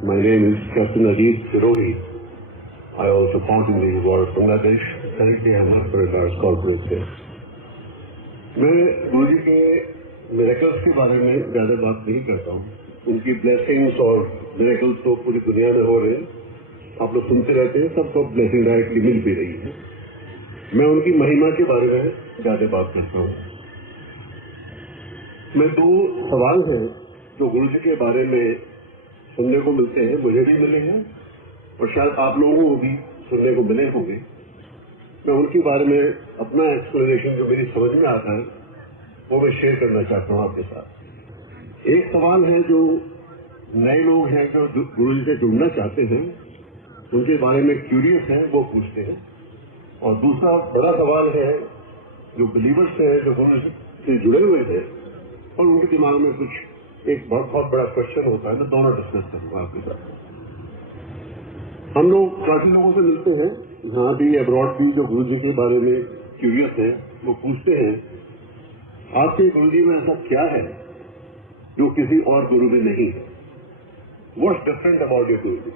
My name is Captain Ajit Sirohi. I also fought in the war of Bangladesh. Currently, I am not for a corporate case. मैं गुरुजी के miracles के बारे में ज्यादा बात नहीं करता हूँ. उनकी ब्लेसिंग्स और मिरेकल्स तो पूरी दुनिया में हो रहे हैं. आप लोग सुनते रहते हैं, सबको ब्लेसिंग डायरेक्टली मिल भी रही है. मैं उनकी महिमा के बारे में ज्यादा बात करता हूँ. मैं दो सवाल हैं जो गुरुजी के बारे में सुनने को मिलते हैं, मुझे भी मिले हैं और शायद आप लोगों को भी सुनने को मिले होंगे. मैं उनके बारे में अपना एक्सप्लेनेशन जो मेरी समझ में आता है वो मैं शेयर करना चाहता हूँ आपके साथ. एक सवाल है जो नए लोग हैं जो गुरुजी से जुड़ना चाहते हैं, उनके बारे में क्यूरियस हैं, वो पूछते हैं. और दूसरा बड़ा सवाल है जो बिलीवर्स हैं जो गुरुजी से जुड़े हुए थे और उनके दिमाग में कुछ एक बहुत बड़ा क्वेश्चन होता है. मैं दोनों डिस्कस करूंगा आपके साथ. हम लोग काफी लोगों से मिलते हैं यहाँ भी अब्रॉड भी जो गुरुजी के बारे में क्यूरियस है, वो पूछते हैं आपके गुरुजी में ऐसा क्या है जो किसी और गुरु में नहीं है. What's different about your guruji?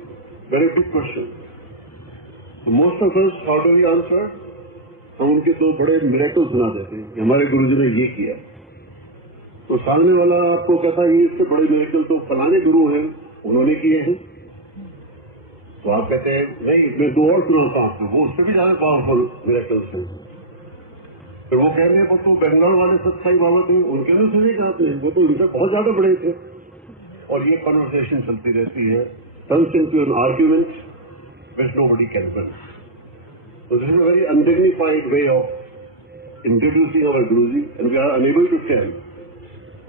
Very big question. Most of us how do we answer? हम उनके दो बड़े मिरेकल सुना देते हैं कि हमारे गुरुजी ने ये किया. तो सामने वाला आपको कहता है इससे बड़े मिरेकल तो फलाने गुरु हैं, उन्होंने किए हैं. तो आप कहते हैं नहीं, मैं दो और सुनाता हूं आपको, वो उससे भी ज्यादा पावरफुल मिरेकल्स हैं. फिर वो कह रहे हैं वो तो बंगाल वाले सत्साई बाबा थे, उनके ना सुने जाते हैं, वो तो उनसे बहुत ज्यादा बड़े थे. और ये कन्वर्सेशन चलती रहती है. Turns into an argument which nobody can win. So this is a very undignified way of introducing our Guruji, and we are unable to tell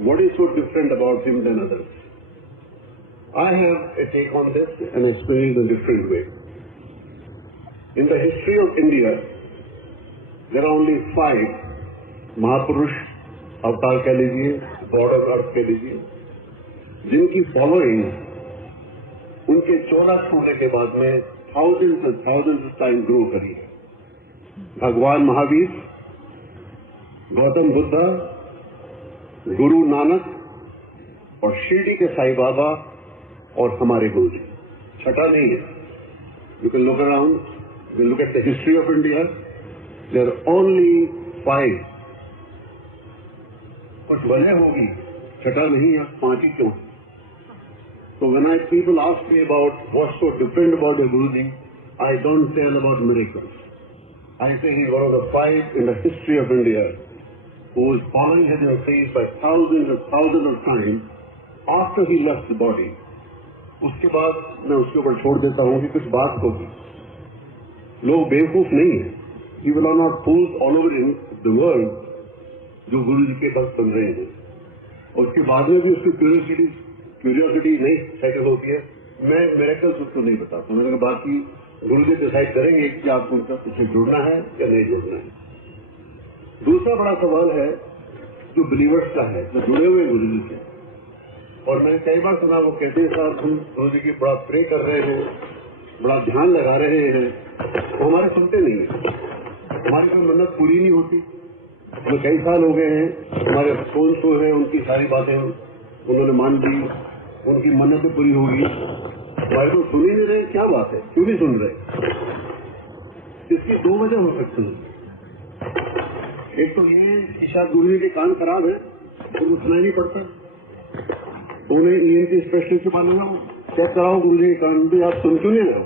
what is so different about him than others. I have a take on this and explain it in a different way. In the history of India, there are only 5 Mahapurush, अवतार कह लीजिए, God of Earth कह लीजिए, जिनकी following उनके 14 छूने के बाद में thousands of times ग्रो करी है. भगवान महावीर, गौतम बुद्धा, गुरु नानक और शिरडी के साईं बाबा और हमारे गुरुजी. छठा नहीं है. You can look around, you can look at the history of India, there only 5. कुछ वजह होगी, छठा नहीं है, 5 ही क्यों? So when people ask me about what's so different about the Guruji, I don't tell about miracles. I say he's one of the 5 in the history of India who is following his faith by thousands of times after he left the body. उसके बाद मैं उसके ऊपर छोड़ देता हूँ कि कुछ बात होगी. लोग बेवकूफ नहीं है. People are not fools all over in the world जो गुरुजी के पास बन रहे हैं. और उसके बाद में भी उसकी क्यूरियोसिटी नहीं सेटल होती है. मैं मिरेकल्स उसको नहीं बताता. मैंने कहा बाकी गुरुजी डिसाइड करेंगे कि आपको उससे जुड़ना है या नहीं जुड़ना है. दूसरा बड़ा सवाल है जो बिलीवर्स का है, जो जुड़े हुए गुरुजी से. और मैंने कई बार सुना वो कहते हैं साहब हम गुरुजी की बड़ा प्रे कर रहे हैं, बड़ा ध्यान लगा रहे हैं, वो हमारे सुनते नहीं है. हमारी कोई मन्नत पूरी नहीं होती. हमें कई साल हो गए हैं, हमारे फोन शो है, उनकी सारी बातें उन्होंने मान ली, उनकी मन्नतें पूरी होगी. हमारे को सुन ही नहीं रहे. क्या बात है, क्यों नहीं सुन रहे? इसकी 2 वजह हो सकती है. एक तो ये कि शायद गुरुजी के कान खराब है, तो सुनाई नहीं पड़ता. उन्हें ENT स्पेशलिस्ट से मालूम चेक कराओ गुरुजी के कान भी, आप सुन क्यों नहीं रहे हो?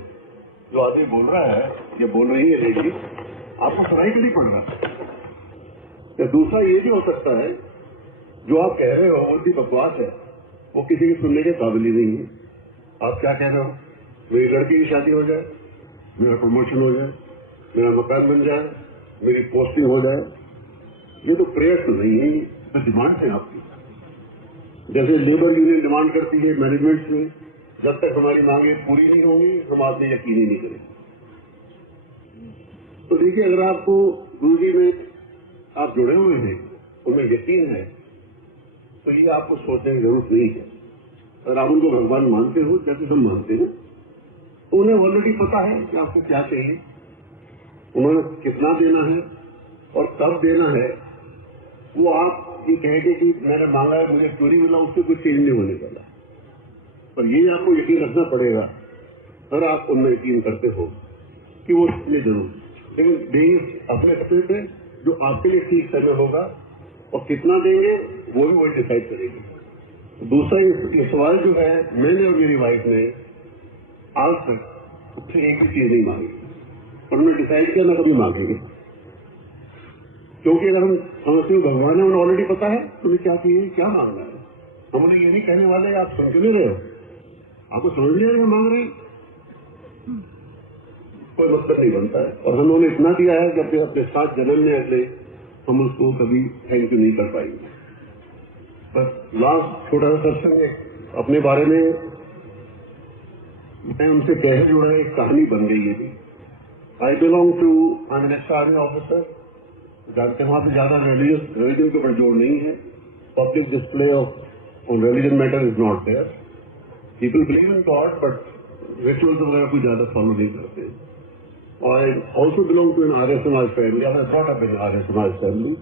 जो आदमी बोल रहा है या बोल रही है लेडी, आपको सुनाई क्यों नहीं पड़ रहा? या दूसरा ये भी हो सकता है जो आप कह रहे हो वो भी बकवास है, वो किसी के सुनने के काबिल ही नहीं है. आप क्या कह रहे हो? मेरी लड़की की शादी हो जाए, मेरा प्रमोशन हो जाए, मेरा मकान बन जाए, मेरी पोस्टिंग हो जाए, ये तो प्रेयर तो नहीं है, ये डिमांड है आपकी. जैसे लेबर यूनियन डिमांड करती है मैनेजमेंट से, जब तक हमारी मांगे पूरी नहीं होंगी हम आप में यकीन ही नहीं करेंगे. तो देखिए, अगर आपको गुरुजी में आप जुड़े हुए हैं, उनमें यकीन है, तो ये आपको सोचने की जरूरत नहीं है. अगर आप उनको भगवान मानते हो जैसे हम मानते हैं, तो उन्हें ऑलरेडी पता है कि आपको क्या चाहिए, उन्होंने कितना देना है और कब देना है. वो आप ये कहेंगे कि मैंने मांगा है मुझे क्यों नहीं मिला, उससे कुछ चेंज नहीं होने वाला. पर ये आपको यकीन रखना पड़ेगा, अगर आप उनमें यकीन करते हो कि वो इतने जरूर, लेकिन देंगे अपने समय पे जो आपके लिए ठीक समय होगा, और कितना देंगे वो भी वही डिसाइड करेगी। दूसरा ये सवाल जो है, मैंने और मेरी वाइफ ने आज तक उससे एक भी चीज नहीं मांगी, और उन्होंने डिसाइड किया ना कभी मांगेंगे, क्योंकि अगर हम समझते हो भगवान ने उन्हें ऑलरेडी पता है तुम्हें क्या चाहिए, क्या मांगना है। हम उन्हें ये नहीं कहने वाले आप सुन के नहीं रहे हो, आपको समझ नहीं आ रहे मांग रहे, कोई मतलब नहीं बनता है। और उन्होंने इतना दिया है कि अपने 7 जन्म में अगले हम उसको कभी थैंक यू नहीं कर पाएंगे। बस लास्ट छोटा सा सत्संग अपने बारे में मैं उनसे कैसे जुड़ा, एक कहानी बन गई है। I belong to I am an army officer, जानते हैं वहां पे ज्यादा रिलीजन के ऊपर जोर नहीं है, public display of on religion matter is not there, people believe in God but rituals वगैरह कुछ ज्यादा फॉलो नहीं करते। I also belong to an Arya Samaj family, I was brought up in Arya Samaj family.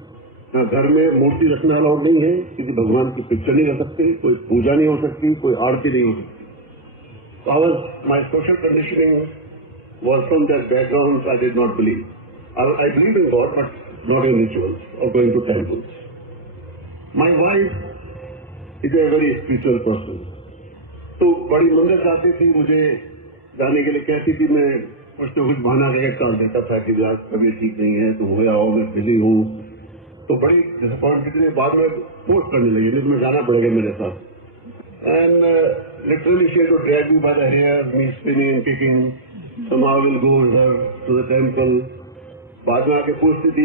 घर में मूर्ति रखना अलाउड नहीं है, किसी भगवान की पिक्चर नहीं रख सकते, कोई पूजा नहीं हो सकती, कोई आरती नहीं हो सकती। My social conditioning was from that background, so I did not believe. I believe in God, but not in rituals or going to temples. My wife is a very spiritual person. तो बड़ी मंदिर जाती थी, मुझे जाने के लिए कहती थी, मैं कुछ न कुछ बहाना करके टाल देता था कि आज तबीयत ठीक नहीं है, तुम हो जाओ, मैं बिजी हूँ। तो बड़ी डिसअपॉइंटेड के बाद में फोर्स करने लगी, नहीं तुम्हें जाना पड़ेगा मेरे साथ। And literally she to drag me by the hair, me spinning and kicking, somehow will go with her to the temple. बाद में आके पूछती थी,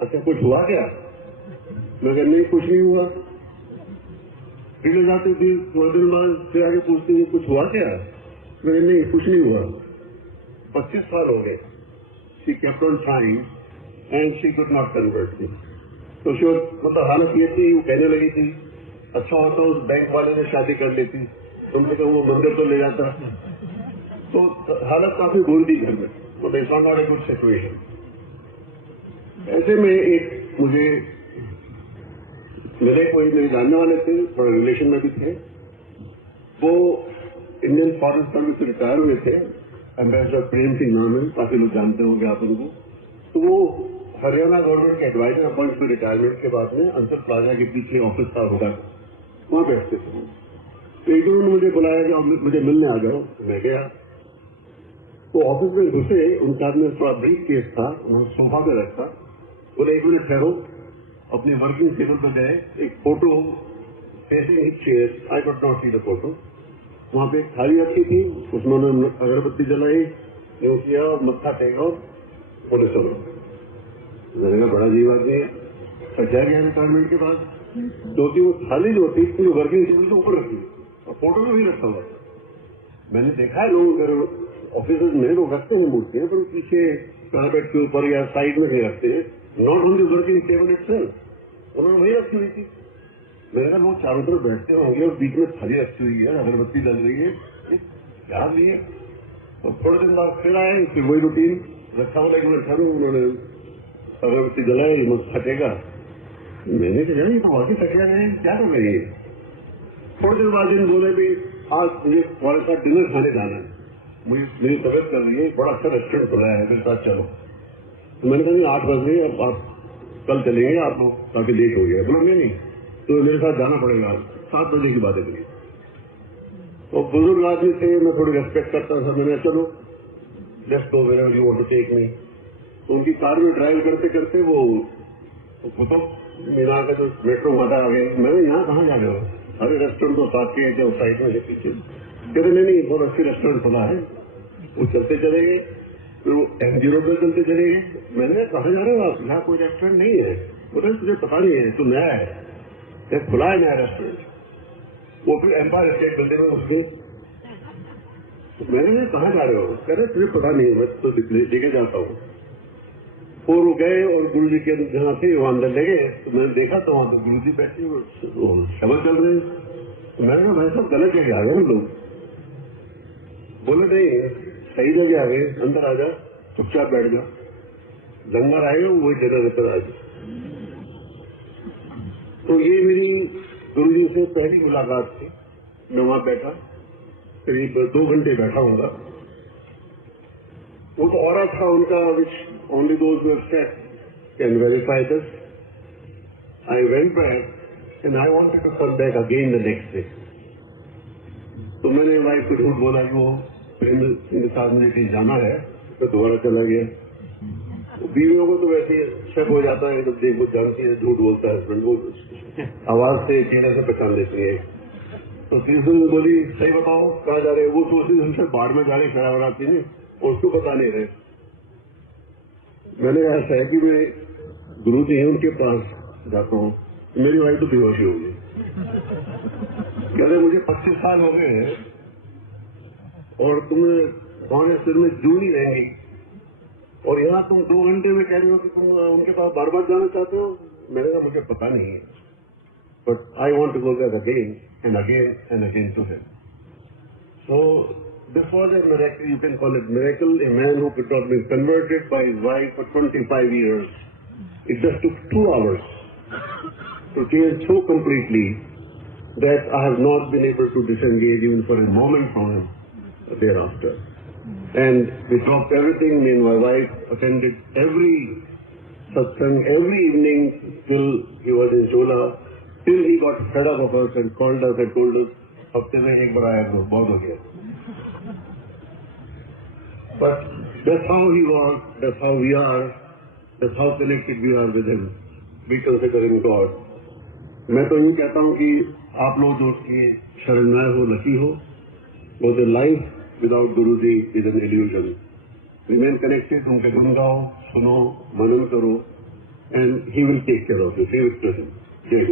अच्छा कुछ हुआ क्या? मैं कहा नहीं कुछ नहीं हुआ। फिर जाती थी, थोड़े दिन बाद फिर आके पूछती थी कुछ हुआ क्या? मैं कहा नहीं कुछ नहीं हुआ। 25 साल हो गए। She kept on trying and she could not convert me. तो मतलब हालत ये थी, वो कहने लगी थी अच्छा होता उस बैंक वाले ने शादी कर लेती, तुमने कहा वो मंदिर तो ले जाता। तो हालत काफी बुरी थी घर में, तो it's not a good situation. ऐसे में एक मुझे मेरे जानने वाले थे, थोड़ा रिलेशन में भी थे, वो इंडियन फॉरेन सर्विस से रिटायर हुए थे, एम्बेसडर प्रेम सिंह नाम है, काफी लोग जानते होंगे आप उनको। तो वो हरियाणा गवर्नमेंट के एडवाइजर अपॉइंट में रिटायरमेंट के बाद में अंतर प्लाजा के पीछे ऑफिस था होगा, वहां बैठते थे। तो एक दिन उन्होंने मुझे बुलाया कि मुझे मिलने आ जाओ, मैं गया। तो ऑफिस में घुसे, उनके हाथ में थोड़ा ब्रीफ केस था, उन्होंने सोफा पे रखा, बोले 1 मिनट ठहरो, अपनी वर्किंग टेबल पर गए, एक photo facing his chair, I could not see the photo, वहां पे एक थाली रखी थी, उसमें उन्होंने अगरबत्ती जलाई, यूं किया, मत्था टेका, बोले चलो। मैंने कहा बड़ा अजीब आदमी है, क्या गया रिटायरमेंट के बाद, क्योंकि वो थाली जो थी पूरी वर्किंग टेबल के ऊपर रखी और फोटो में भी रखा हुआ। मैंने देखा है लोग ऑफिस में लोग रखते हैं मूर्तियां, पर पीछे कार्पेट के ऊपर या साइड में नहीं रखते हैं, not only working table itself, उन्होंने वही रखी हुई थी। मैंने कहा लोग चारों तरफ बैठते होंगे और बीच में थाली रखी हुई है, अगरबत्ती जल रही है, क्या नहीं है। और थोड़े दिन बाद फिर आए, फिर वही रूटीन रखा हुआ, लेकिन ठहरू उन्होंने अगरबत्ती जलाई, मत्था टेका। मैंने कहा ये तो वाकई तकिया गए, क्या कर रही है। थोड़े दिन बाद इन बोले भी आज मुझे तुम्हारे साथ डिनर खाने जाना है, मेरी तबियत कर रही है, बड़ा अच्छा रेस्टोरेंट खुला है, मेरे साथ चलो। तो मैंने कहा नहीं 8 बजे, अब आप कल चलेंगे, आप लोग काफी लेट हो गया। बोला नहीं तो मेरे साथ जाना पड़ेगा, 7 बजे की बात है। और बुजुर्ग आदमी थे, मैं थोड़ी रेस्पेक्ट करता था, मैंने चलो let's go where you want to take me. तो उनकी कार में ड्राइव करते करते वो कुतुब मीनार का जो मेट्रो वाला आ गया। मैंने यहाँ कहाँ जा रहे हो, अरे रेस्टोरेंट तो साथ के जो साइड में पीछे, कहते नहीं बहुत अच्छी रेस्टोरेंट खुला है, वो चलते चले गए, फिर वो M0 पर चलते चले गए। मैंने कहा जा रहे हो आप, यहाँ कोई रेस्टोरेंट नहीं है। बोले तुझे पता नहीं है, तू नया है, खुला है नया रेस्टोरेंट। वो फिर एम्पायर स्टेट बिल्डिंग में उसके, मैंने कहा जा रहे हो, कह रहे तुझे पता नहीं है, मैं तो लेके जाता हूँ। और वो गए और गुरु जी के जहाँ थे वहां अंदर ले गए, तो मैंने देखा तो वहां तो गुरु जी बैठे शब्द चल रहे। तो मैंने कहा भाई सब गलत जगह आ गए हम लोग। बोले नहीं सही जगह आ गए, अंदर आ जा, चुपचाप बैठ जा, लंगर आएगा वही जगह पर आ जा। तो ये मेरी गुरु जी से पहली मुलाकात थी। मैं वहां बैठा, करीब 2 घंटे बैठा होगा। वो तो और था उनका, which only those who have sat can verify this. I went back and I wanted to come back again the next day. तो मैंने वाइफ को झूठ बोला कि वो प्रेम के साथ मुझे कहीं जाना है, तो दोबारा चला गया। बीवियों को तो वैसे शक हो जाता है, जब देखो जानती है झूठ बोलता है हस्बैंड, वो आवाज से चेहरे से पहचान लेती है। तो तीसरे दिन बोली सही बताओ कहाँ जा रहे हैं? वो सोचती उनसे बाढ़ में जा रहे खड़ा बनाती है, उसको बता नहीं रहे। मैंने ऐसा है कि मैं गुरु जी हैं उनके पास जाता हूँ, मेरी वाइफ तो बेहोशी हो गई। कह रहे मुझे 25 साल हो गए हैं और तुम्हें तुम्हारे सिर में जू नहीं रहेंगी, और यहाँ तुम 2 घंटे में कह रहे हो कि तुम उनके पास बार बार जाना चाहते हो। मैंने कहा मुझे पता नहीं है, but I want to go back again and again and again to him. So this was a miracle, you can call it miracle. A man who could not be converted by his wife for 25 years. It just took 2 hours to change so completely that I have not been able to disengage even for a moment from him thereafter. And we dropped everything. Me and my wife attended every satsang every evening till he was in Chola, till he got fed up of us and called us and told us, "हफ्ते में एक बार आया करो, बहुत हो गया." But that's how he was. That's how we are. That's how connected we are with him. We consider him God. मैं तो यूँ कहता हूँ कि आप लोग जो उसकी शरण में हो, लकी हो। वो the life without Guruji is an illusion. Remain connected, उनके गुण गाओ, सुनो, मनन करो, and he will take care of you. Leave it to him.